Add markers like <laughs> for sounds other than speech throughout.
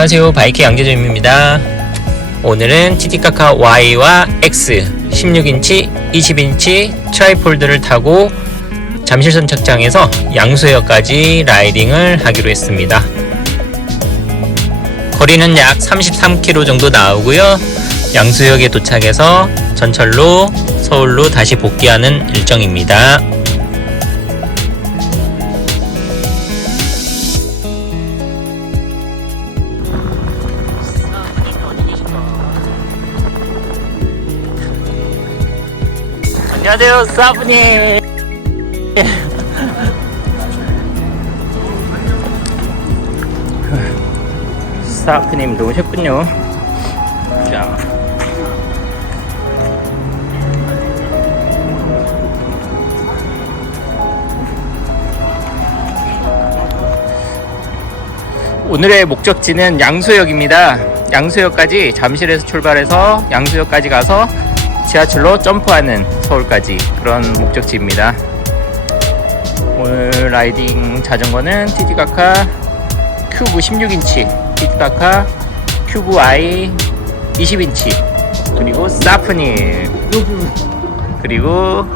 안녕하세요. 바이크 양재점입니다. 오늘은 TT카카 Y와 X 16인치 20인치 트라이폴드를 타고 잠실선 착장에서 양수역까지 라이딩을 하기로 했습니다. 거리는 약 33km 정도 나오고요. 양수역에 도착해서 전철로 서울로 다시 복귀하는 일정입니다 안녕하세요, 사부님. 사부님 오셨군요. 자. 오늘의 목적지는 양수역입니다. 양수역까지 잠실에서 출발해서 양수역까지 가서 지하철로 점프하는 서울까지 그런 목적지입니다. 오늘 라이딩 자전거는 TT카카 큐브 16인치, TT카카 큐브 I 20인치, 그리고 사프님, 그리고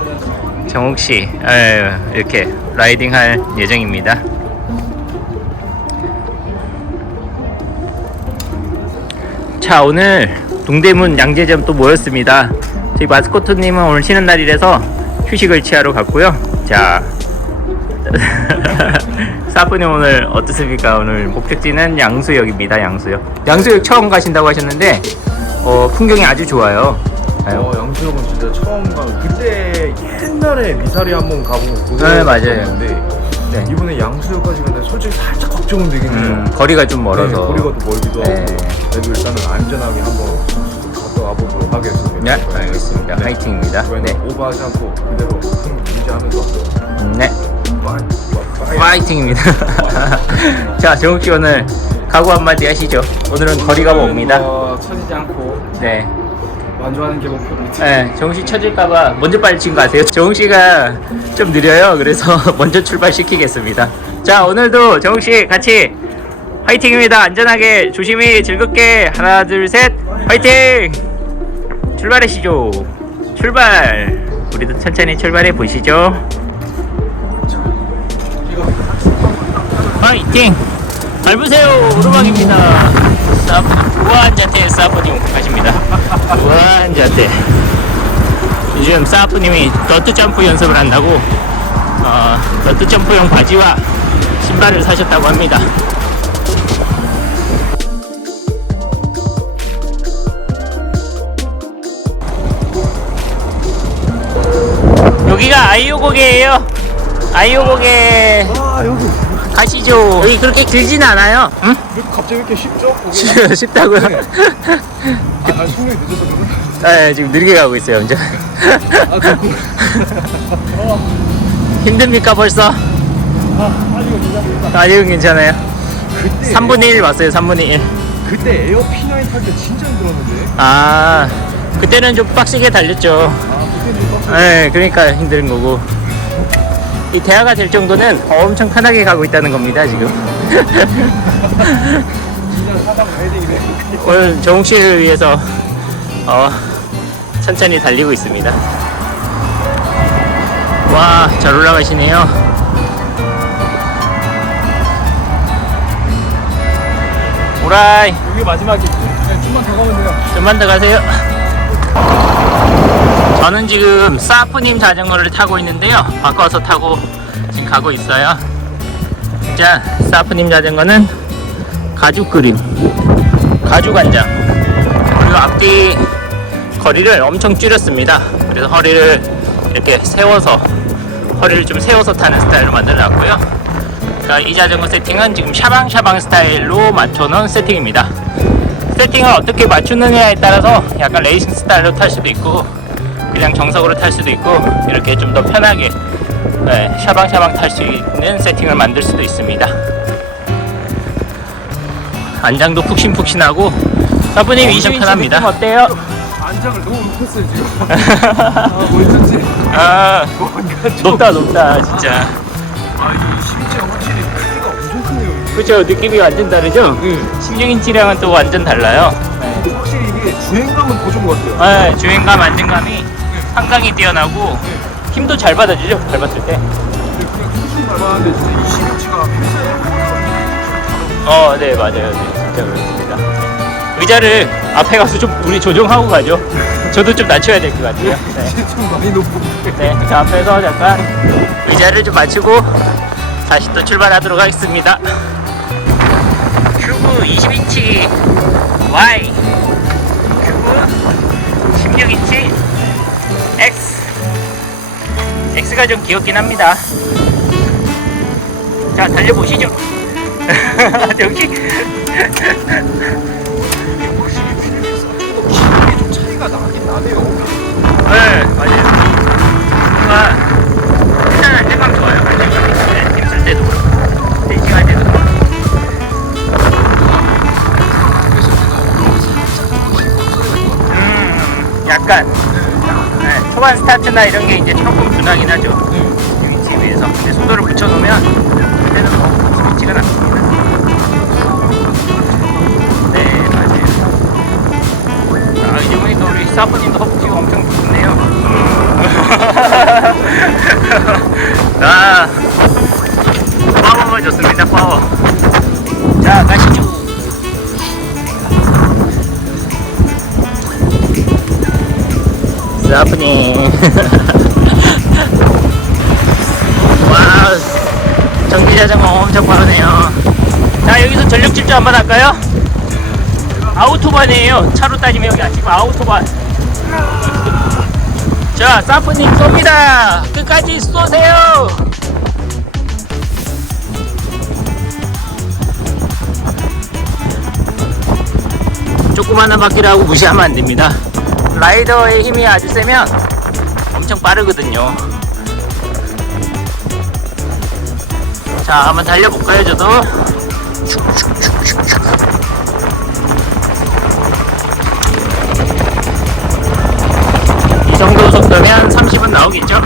정욱 씨 아유, 이렇게 라이딩 할 예정입니다. 자 오늘 동대문 양재점 또 모였습니다 저희 마스코트님은 오늘 쉬는 날이라서 휴식을 취하러 갔고요 자 <laughs> 사프님 오늘 어떻습니까 오늘 목적지는 양수역입니다 양수역 양수역 처음 가신다고 하셨는데 어, 풍경이 아주 좋아요 아유. 어, 양수역은 진짜 처음 가. 그때 옛날에 미사리 한번 가보고 네, 맞아요. 네. 이번에 양수역까지 갔는데 솔직히 살짝 걱정은 되긴 해요. 음, 거리가 좀 멀어서 네, 거리가 또 멀기도 네. 하고. 그래도 일단은 안전하게 한번 하겠습니다. 네 알겠습니다 화이팅입니다 저희는 네, 오버하지 않고 그대로 힘 유지하면서 네. 파이팅입니다 <laughs> 자 정욱 씨 오늘 각오 한마디 하시죠 오늘은 거리가 멉니다 뭐 처지지 않고 네 완주하는 게 목표입니다. 네, 정우 씨 쳐질까봐 먼저 빨리 친거 아세요? <laughs> 정우 씨가 좀 느려요. 그래서 <laughs> 먼저 출발시키겠습니다. 자, 오늘도 정우 씨 같이 화이팅입니다. 안전하게, 조심히, 즐겁게 하나, 둘, 셋, 화이팅! 출발하시죠. 출발. 우리도 천천히 출발해 보시죠. 화이팅! 밟으세요. 오르막입니다. 사부, 우아한 자태 사부님 가십니다. <laughs> 우아한 자태. 요즘 사부님이 너트 점프 연습을 한다고 어, 너트 점프용 바지와 신발을 사셨다고 합니다. 아이오 고개예요. 아이오 고개 아 여기 가시죠. 여기 그렇게 길진 않아요. 응? 왜 갑자기 이렇게 쉽죠? 거기? 쉽다고요? 네. <laughs> 아, 아 숙련이 늦어서 그런가? 네, 지금 느리게 가고 있어요, 혼자. 아 그렇구나. <laughs> 힘듭니까, 벌써? 아 아니요 괜찮습니다. 아직은 괜찮아요. 그때 3분의 1 왔어요, 3분의 1. 그때 에어 P9 탈 때 진짜 힘들었는데. 아, 그때는 좀 빡세게 달렸죠. 아. 네, 그러니까 힘든 거고. 이 대화가 될 정도는 엄청 편하게 가고 있다는 겁니다, 지금. <laughs> 오늘 정욱 씨를 위해서, 어, 천천히 달리고 있습니다. 와, 잘 올라가시네요. 오라이. 여기 마지막이 네, 좀만 더 가면 돼요. 좀만 더 가세요. 저는 지금 사프님 자전거를 타고 있는데요. 바꿔서 타고 지금 가고 있어요. 자, 사프님 자전거는 가죽 그림, 가죽 안장, 그리고 앞뒤 거리를 엄청 줄였습니다. 그래서 허리를 이렇게 세워서 허리를 좀 세워서 타는 스타일로 만들어놨고요. 자, 이 자전거 세팅은 지금 샤방샤방 스타일로 맞춰놓은 세팅입니다. 세팅을 어떻게 맞추느냐에 따라서 약간 레이싱 스타일로 탈 수도 있고 그냥 정석으로 탈 수도 있고 이렇게 좀 더 편하게 네, 샤방샤방 탈 수 있는 세팅을 만들 수도 있습니다 안장도 푹신푹신하고 사부님 엄청 편합니다 어때요? 안장을 너무 높였어요 지금. <laughs> 아 멋졌지. 아 뭔가 좀. 높다 높다 진짜 아 이거 심지어 확실히 크기가 엄청 크네요. 그렇죠 느낌이 완전 다르죠? 16인치랑은 또 완전 달라요 네. 확실히 이게 주행감은 더 좋은 것 같아요. 네, 주행감 안정감이 상당히 뛰어나고 힘도 잘 받아주죠 밟았을 때 어, 네, 맞아요. 네, 진짜 그렇습니다. 의자를 앞에 가서 좀 우리 조정하고 가죠. 저도 좀 낮춰야 될 것 같아요. 네. 좀 많이 높고. 네, 저 앞에서 잠깐 의자를 좀 맞추고 다시 또 출발하도록 하겠습니다. 큐브 20인치 Y, X가 좀 귀엽긴 합니다. 자, 달려보시죠. <laughs> 역시. 네, 때도 그렇고. 음, 약간 네, 초반 스타트나 이런 게 이제 조금 둔하긴 하죠. 스위치에 비해서. 근데 속도를 붙여놓으면 그때는 뭐 스위치가 남습니다. 네, 맞아요. 아, 이제 보니까 우리 사부님도 허벅지가 엄청 좋네요. 아, 파워가 좋습니다, 파워. 자, 가시 죠. 사부님. <laughs> 와, 전기자전거 엄청 빠르네요. 자, 여기서 전력 질주 한번 할까요? 아우토반이에요. 차로 따지면 여기 지금 아우토반. 자, 사프님 쏩니다. 끝까지 쏘세요. 조그마한 바퀴라고 무시하면 안 됩니다. 라이더의 힘이 아주 세면 엄청 빠르거든요. 자, 한번 달려볼까요, 저도? 이 정도 속도면 30은 나오겠죠?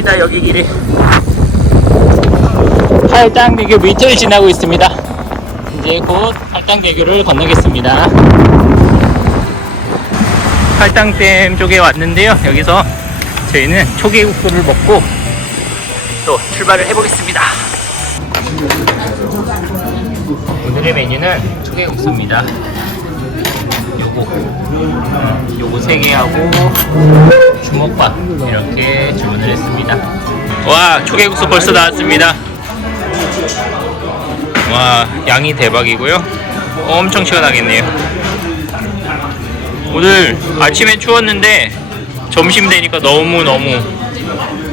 진작입니다 여기 길이. 팔당대교 밑을 지나고 있습니다. 이제 곧 팔당대교를 건너겠습니다. 팔당댐 쪽에 왔는데요. 여기서 저희는 초계국수를 먹고 또 출발을 해보겠습니다. 오늘의 메뉴는 초계국수입니다 요거 세 개하고 주먹밥 이렇게 주문을 했습니다. 와 초계국수 벌써 나왔습니다. 와 양이 대박이고요. 엄청 시원하겠네요. 오늘 아침에 추웠는데 점심 되니까 너무 너무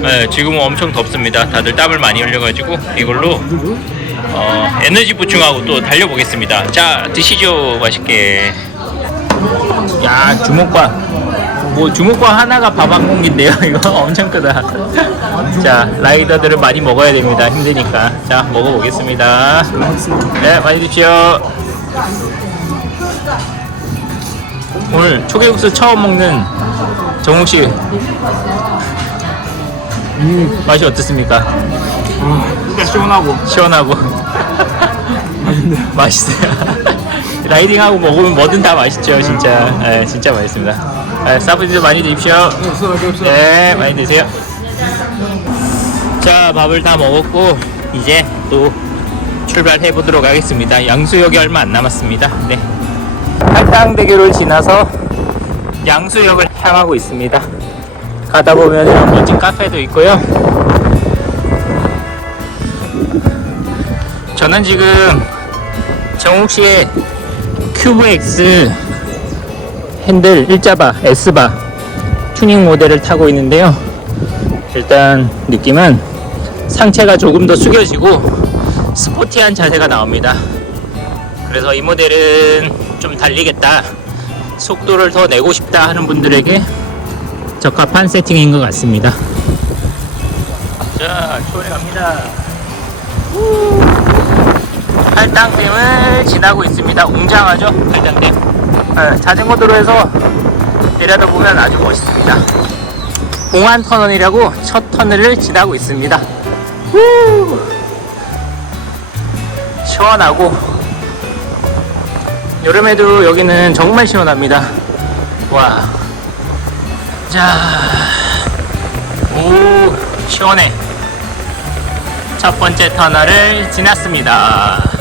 네, 지금은 엄청 덥습니다. 다들 땀을 많이 흘려가지고 이걸로 어, 에너지 보충하고 또 달려보겠습니다. 자 드시죠 맛있게. 야 주먹밥. 뭐 주먹밥 하나가 밥 한 공기인데요. 이거 엄청 크다. 자 라이더들은 많이 먹어야 됩니다. 힘드니까. 자 먹어보겠습니다. 네 많이 드십시오. 오늘 초계국수 처음 먹는 정욱씨. 음, 맛이 어떻습니까? 진짜 시원하고. 시원하고. <laughs> 맛있어요. 라이딩하고 먹으면 뭐든 다 맛있죠, 진짜. 네, 진짜 맛있습니다. 네, 사부님도 많이 드십시오. 네, 많이 드세요. 자, 밥을 다 먹었고 이제 또 출발해 보도록 하겠습니다. 양수역이 얼마 안 남았습니다. 네. 팔당대교를 지나서 양수역을 향하고 있습니다. 가다 보면 멋진 카페도 있고요. 저는 지금 정욱 씨의 큐브 X 핸들 일자바 S바 튜닝 모델을 타고 있는데요. 일단 느낌은 상체가 조금 더 숙여지고 스포티한 자세가 나옵니다. 그래서 이 모델은 좀 달리겠다. 속도를 더 내고 싶다 하는 분들에게 적합한 세팅인 것 같습니다. 자, 갑니다. 우. 팔당댐을 지나고 있습니다. 웅장하죠? 팔당댐. 네, 자전거 도로에서 내려다보면 아주 멋있습니다. 공안 터널이라고 첫 터널을 지나고 있습니다. 후. 시원하고 여름에도 여기는 정말 시원합니다. 와. 자. 오, 시원해. 첫 번째 터널을 지났습니다.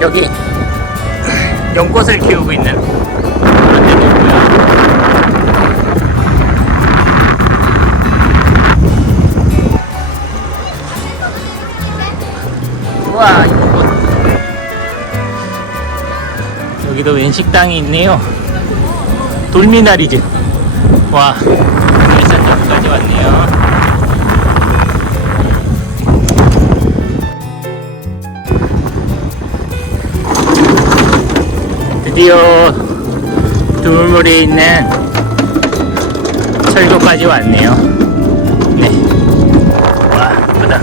여기 연꽃을 키우고 있는 그런 데도 있고요. 우와, 연꽃. 여기도 웬 식당이 있네요. 돌미나리즈. 와, 왔네요. 드디어 두물물에 있는 철도까지 왔네요. 네. 와, 예쁘다.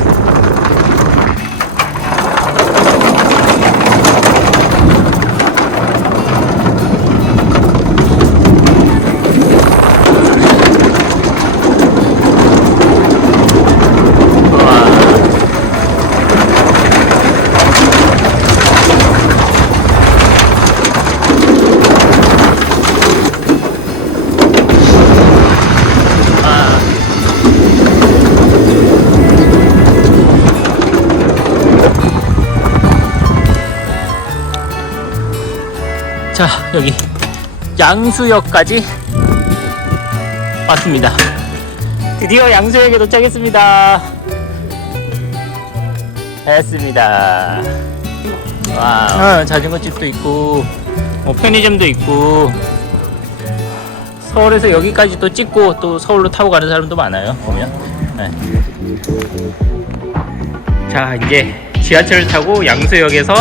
자, 여기 양수역까지 왔습니다. 드디어 양수역에 도착했습니다. 됐습니다. 와, 어, 자전거 집도 있고, 뭐 편의점도 있고, 서울에서 여기까지 또 찍고 또 서울로 타고 가는 사람도 많아요. 보면. 네. 자, 이제 지하철을 타고 양수역에서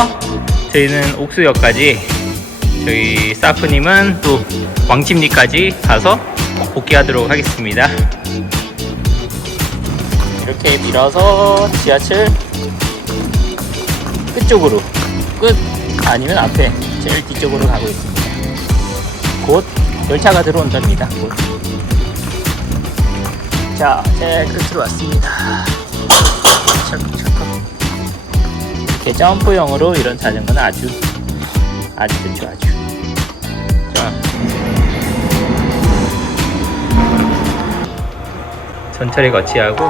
저희는 옥수역까지 저희 사프님은 또 왕십리까지 가서 복귀하도록 하겠습니다. 이렇게 밀어서 지하철 끝쪽으로 끝 아니면 앞에 제일 뒤쪽으로 가고 있습니다. 곧 열차가 들어온답니다. 곧. 자, 제일 끝으로 왔습니다. 철컥철컥. 이렇게 점프형으로 이런 자전거는 아주 아주 좋죠, 아주. 천천히 거치하고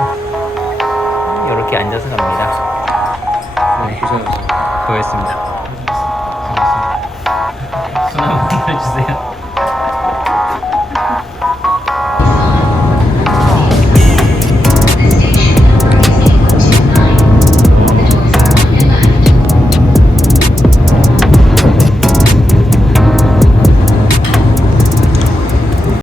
이렇게 앉아서 갑니다. 네, 고생하셨습니다. 고맙습니다. <laughs> 손 한번 들어주세요.